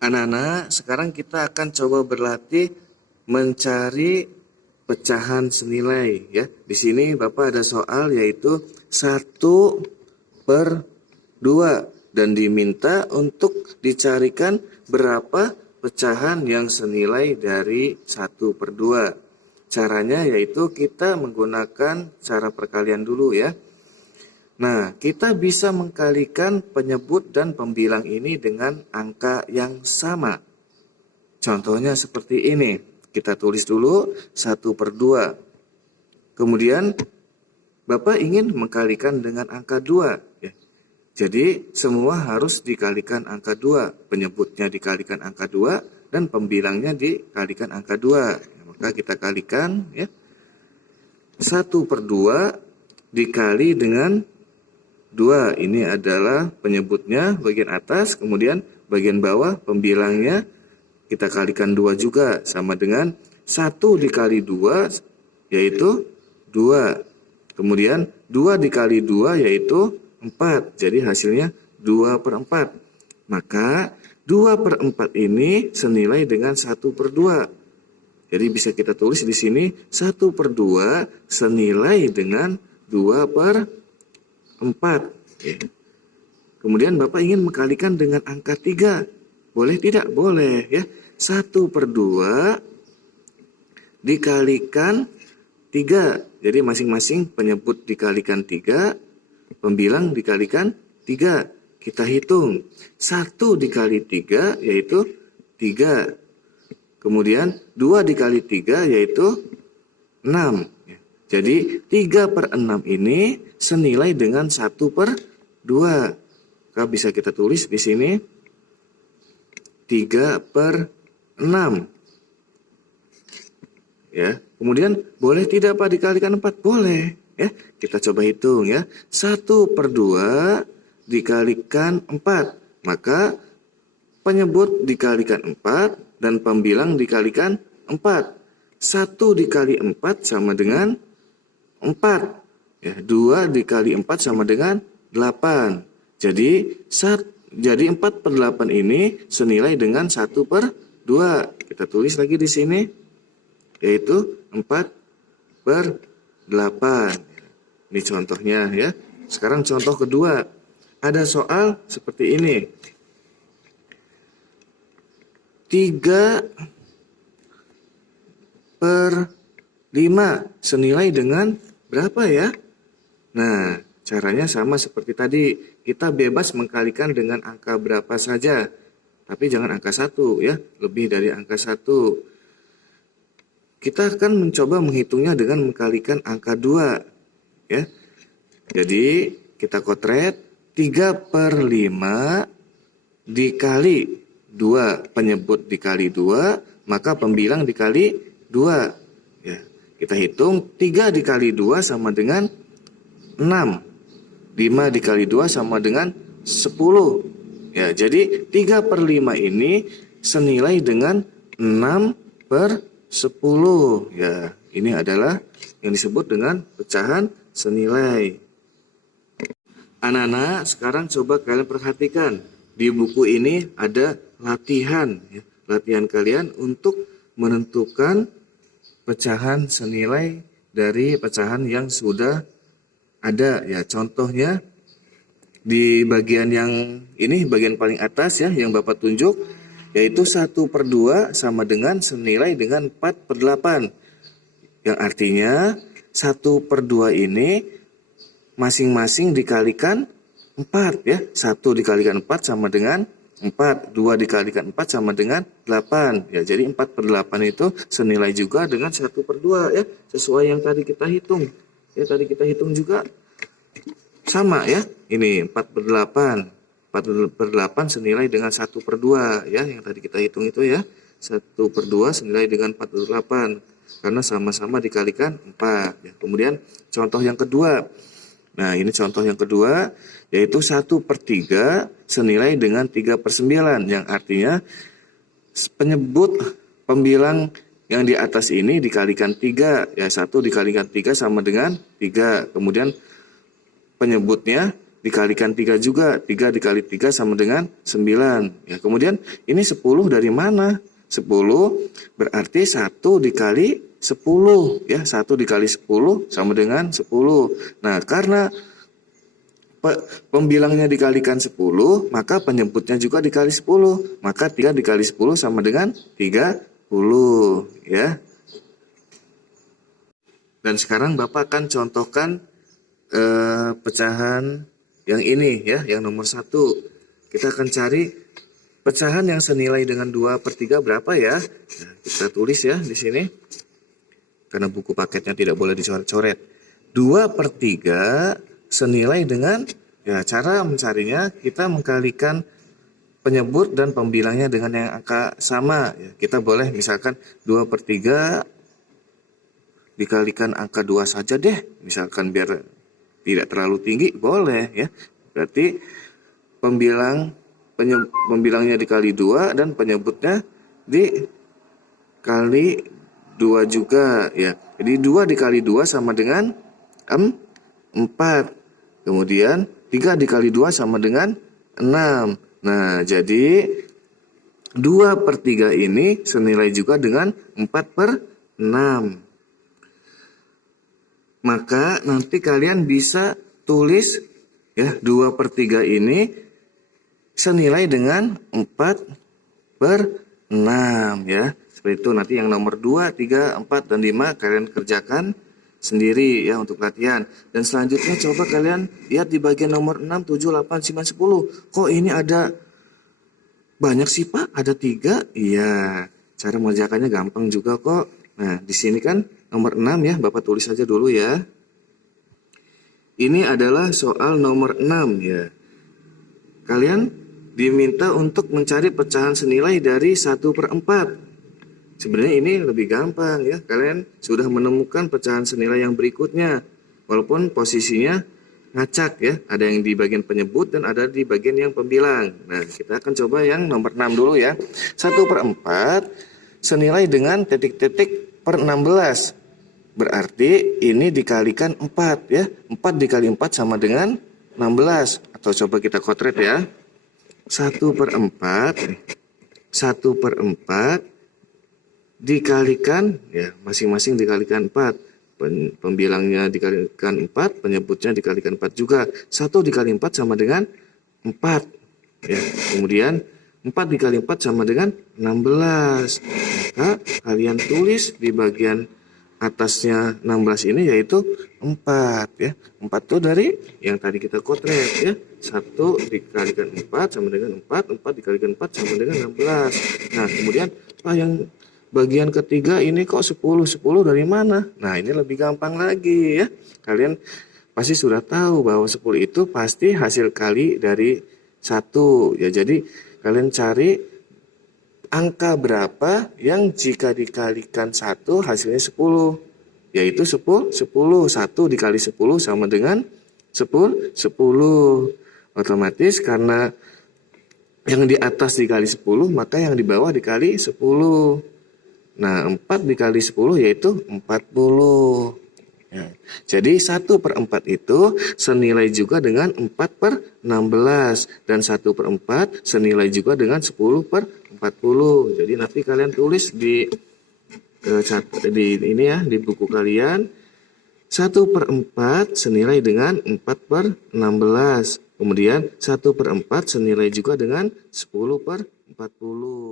Anak-anak, sekarang kita akan coba berlatih mencari pecahan senilai ya. Di sini Bapak ada soal yaitu 1/2 dan diminta untuk dicarikan berapa pecahan yang senilai dari 1/2. Caranya yaitu kita menggunakan cara perkalian dulu ya. Nah, kita bisa mengkalikan penyebut dan pembilang ini dengan angka yang sama. Contohnya seperti ini. Kita tulis dulu 1/2. Kemudian, Bapak ingin mengkalikan dengan angka 2. Ya. Jadi, semua harus dikalikan angka 2. Penyebutnya dikalikan angka 2 dan pembilangnya dikalikan angka 2. Ya, maka kita kalikan ya. 1/2 dikali dengan 2, ini adalah penyebutnya bagian atas, kemudian bagian bawah pembilangnya kita kalikan 2 juga, sama dengan 1 dikali 2 yaitu 2. Kemudian 2 dikali 2 yaitu 4, jadi hasilnya 2/4. Maka 2/4 ini senilai dengan 1/2. Jadi bisa kita tulis di sini 1/2 senilai dengan 2/4. Kemudian Bapak ingin mengkalikan dengan angka 3. Boleh tidak? Boleh ya. 1/2 dikalikan 3. Jadi masing-masing penyebut dikalikan 3, pembilang dikalikan 3. Kita hitung. 1 dikali 3 yaitu 3. Kemudian 2 dikali 3 yaitu 6. Jadi 3/6 ini senilai dengan 1/2. Maka bisa kita tulis di sini 3/6. Ya. Kemudian boleh tidak Pak dikalikan 4? Boleh. Ya. Kita coba hitung ya. 1/2 dikalikan 4. Maka penyebut dikalikan 4 dan pembilang dikalikan 4. 1 dikali 4 sama dengan 4. Ya, 2 dikali 4 sama dengan 8. Jadi 4/8 ini senilai dengan 1/2. Kita tulis lagi di sini yaitu 4/8. Ini contohnya ya. Sekarang contoh kedua. Ada soal seperti ini. 3/5 senilai dengan berapa ya? Nah, caranya sama seperti tadi. Kita bebas mengkalikan dengan angka berapa saja. Tapi jangan angka 1 ya, lebih dari angka 1. Kita akan mencoba menghitungnya dengan mengkalikan angka 2 ya. Jadi, kita kotret 3/5 dikali 2, penyebut dikali 2, maka pembilang dikali 2. Ya, kita hitung 3 dikali 2 sama dengan 6. 5 dikali 2 sama dengan 10. Ya, jadi 3/5 ini senilai dengan 6/10. Ya, ini adalah yang disebut dengan pecahan senilai. Anak-anak, sekarang coba kalian perhatikan. Di buku ini ada latihan. Ya, latihan kalian untuk menentukan pecahan senilai dari pecahan yang sudah ada ya. Contohnya di bagian yang ini, bagian paling atas ya, yang Bapak tunjuk, yaitu 1/2 sama dengan senilai dengan 4/8. Yang artinya 1/2 ini masing-masing dikalikan 4 ya. 1 dikalikan 4 sama dengan 4, 2 dikalikan 4 sama dengan 8. Ya, jadi 4/8 itu senilai juga dengan 1/2 ya, sesuai yang tadi kita hitung. Ya, tadi kita hitung juga sama ya. Ini 4/8. 4/8 senilai dengan 1/2 ya, yang tadi kita hitung itu ya. 1/2 senilai dengan 4/8 karena sama-sama dikalikan 4 ya. Kemudian contoh yang kedua. Nah, ini contoh yang kedua yaitu 1/3 senilai dengan 3/9, yang artinya penyebut pembilang yang di atas ini dikalikan 3 ya. 1 dikalikan 3 sama dengan 3. Kemudian penyebutnya dikalikan 3 juga. 3 dikali 3 sama dengan 9. Ya, kemudian ini 10 dari mana? 10 berarti 1 dikali 10. Ya, 1 dikali 10 sama dengan 10. Nah, karena pembilangnya dikalikan 10, maka penyebutnya juga dikali 10. Maka 3 dikali 10 sama dengan 30. Ya. Dan sekarang Bapak akan contohkan pecahan yang ini ya, yang nomor 1. Kita akan cari pecahan yang senilai dengan 2/3 berapa ya? Nah, kita tulis ya di sini. Karena buku paketnya tidak boleh dicoret-coret. 2/3 senilai dengan, ya cara mencarinya kita mengkalikan penyebut dan pembilangnya dengan yang angka sama. Ya, kita boleh misalkan 2/3 dikalikan angka 2 saja deh, misalkan biar tidak terlalu tinggi, boleh ya. Berarti pembilangnya dikali 2 dan penyebutnya dikali 2 juga ya. Jadi 2 dikali 2 sama dengan 4. Kemudian 3 dikali 2 sama dengan 6. Nah, jadi 2/3 ini senilai juga dengan 4/6. Maka nanti kalian bisa tulis ya 2/3 ini senilai dengan 4/6 ya. Seperti itu, nanti yang nomor 2, 3, 4, dan 5 kalian kerjakan sendiri ya untuk latihan. Dan selanjutnya coba kalian lihat di bagian nomor 6, 7, 8, 9, 10. Kok ini ada banyak sih Pak? Ada 3? Iya, cara mengerjakannya gampang juga kok. Nah, di sini kan nomor 6 ya, Bapak tulis saja dulu ya. Ini adalah soal nomor 6 ya. Kalian diminta untuk mencari pecahan senilai dari 1/4. Sebenarnya ini lebih gampang ya. Kalian sudah menemukan pecahan senilai yang berikutnya. Walaupun posisinya ngacak ya. Ada yang di bagian penyebut dan ada di bagian yang pembilang. Nah, kita akan coba yang nomor 6 dulu ya. 1/4 senilai dengan titik-titik per 16. Berarti ini dikalikan 4 ya. 4 dikali 4 sama dengan 16. Atau coba kita kotret ya. 1/4 dikalikan ya, masing-masing dikalikan 4. Pembilangnya dikalikan 4, penyebutnya dikalikan 4 juga. 1 dikali 4 sama dengan 4 ya. Kemudian 4 dikali 4 sama dengan 16. Maka kalian tulis di bagian atasnya 16 ini yaitu 4 ya. 4 itu dari yang tadi kita kotret ya. 1 dikalikan 4 sama dengan 4, 4 dikalikan 4 sama dengan 16. Nah, kemudian yang bagian ketiga ini kok 10? 10 dari mana? Nah, ini lebih gampang lagi ya. Kalian pasti sudah tahu bahwa 10 itu pasti hasil kali dari 1 ya. Jadi kalian cari angka berapa yang jika dikalikan 1 hasilnya 10, yaitu 10. 1 dikali 10 sama dengan 10. Otomatis karena yang di atas dikali 10, maka yang di bawah dikali 10. Nah, 4 dikali 10 yaitu 40. Ya. Jadi 1/4 itu senilai juga dengan 4/16. Dan 1/4 senilai juga dengan 10/40. Jadi nanti kalian tulis di ini ya, di buku kalian. 1/4 senilai dengan 4/16. Kemudian 1/4 senilai juga dengan 10/40.